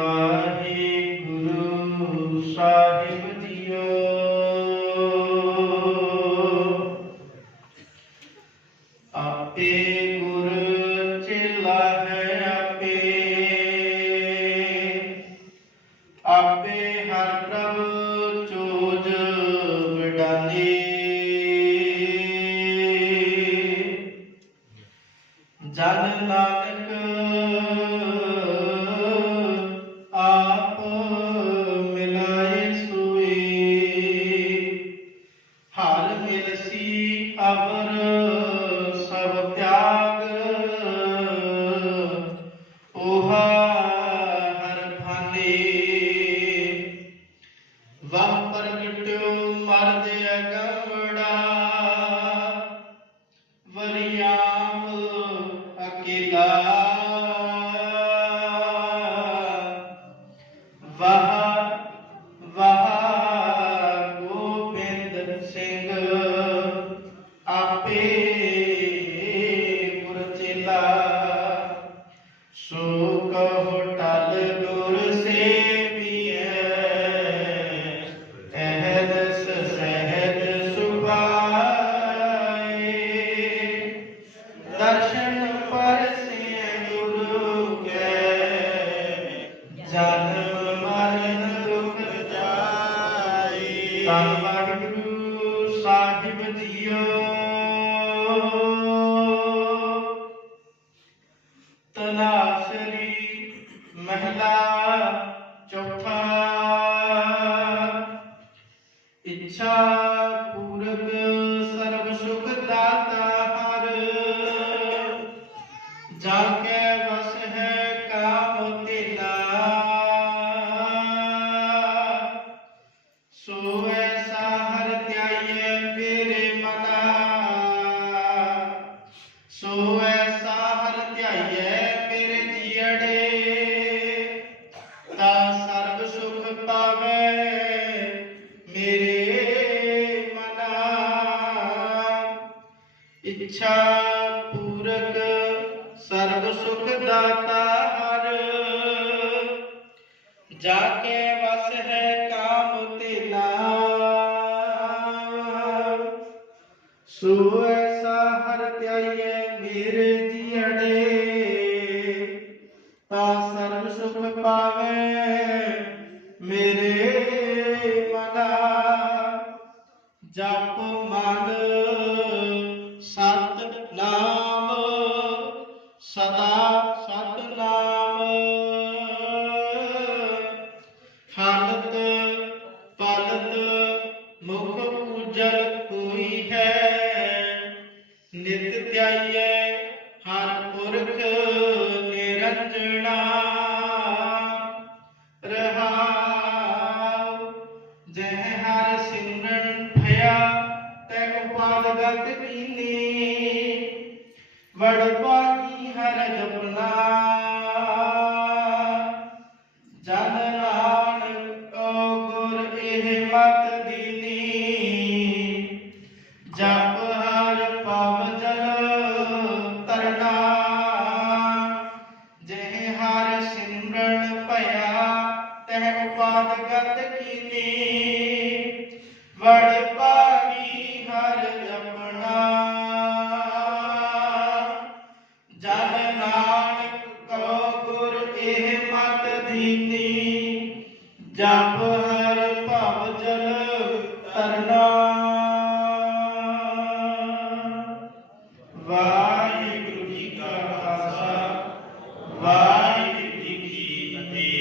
ਵਾਹਿਗੁਰੂ ਸਾਹਿਬ JIO. ਆਪੇ ਗੁਰ ਚੇਲਾ ਹੈ ਆਪੇ। ਆਪੇ ਹਰ ਪ੍ਰਭ ਚੋਜ ਵਿਡਾਲੀ। ਜਨ ਨਾਨਕ ਪ੍ਰਗਟਿਓ ਮਰਦ ਅਗਮੜਾ ਵਰਿਆਮ ਅਕੇਲਾ ਵਾਹ ਵਾਹ ਗੋਬਿੰਦ ਸਿੰਘ ਆਪੇ ਗੁਰਚੇਲਾ ਸੋ ਕਹੋ ਟਲ ਜਨਮ ਮਰਨ ਦੁਖ ਜਾਏ ਧੰਨ ਵਾਹਿਗੁਰੂ ਸਾਹਿਬ ਜੀਓ ਤਨਾਸਰੀ ਮਹਿਲਾ ਚੌਥਾ ਇੱਛਾ ਪੂਰਕ ਸਰਬ ਸੁਖ ਦਾਤਾ ਹਰ ਜਾ ਸੋ ਐਸਾ ਹਰ ਧਿਆਈਏ ਮੇਰੇ ਮਨਾ ਸੋ ਐਸਾ ਹਰ ਧਿਆਈਏ ਮੇਰੇ ਜੀੜੇ ਤਾ ਸਰਬ ਸੁਖ ਪਾਵੇ ਮੇਰੇ ਮਨਾ। ਇੱਛਾ ਪੂਰਕ ਸਰਬ ਸੁਖ ਦਾਤਾ ਹਰ। ਜਾ ਕੇ ਸੋ ਐਸਾ ਹਰ ਧਿਆਈਏ ਮੇਰੇ ਜੀੜੇ ਤਾ ਸਰਬ ਸੁਖ ਪਾਵੇ ਧਿਆਈਏ ਹਰ ਪੁਰਖ ਨਿਰੰਜਣਾ। ਰਹਾਉ, ਜਹ ਹਰ ਸਿਮਰਨ ਭਇਆ, ਤੈ ਉਪਾਦ ਗਤ ਕੀਨੀ। ਵੜ ਪਾਗੀ ਹਰ ਜਪਨਾ। ਜਨ ਨਾਨਕ ਕੋ ਗੁਰ ਇਹ ਮਤ ਦੀਨੀ। ਦੇਹ ਪਤ ਦੀਨੀ ਜਾਂ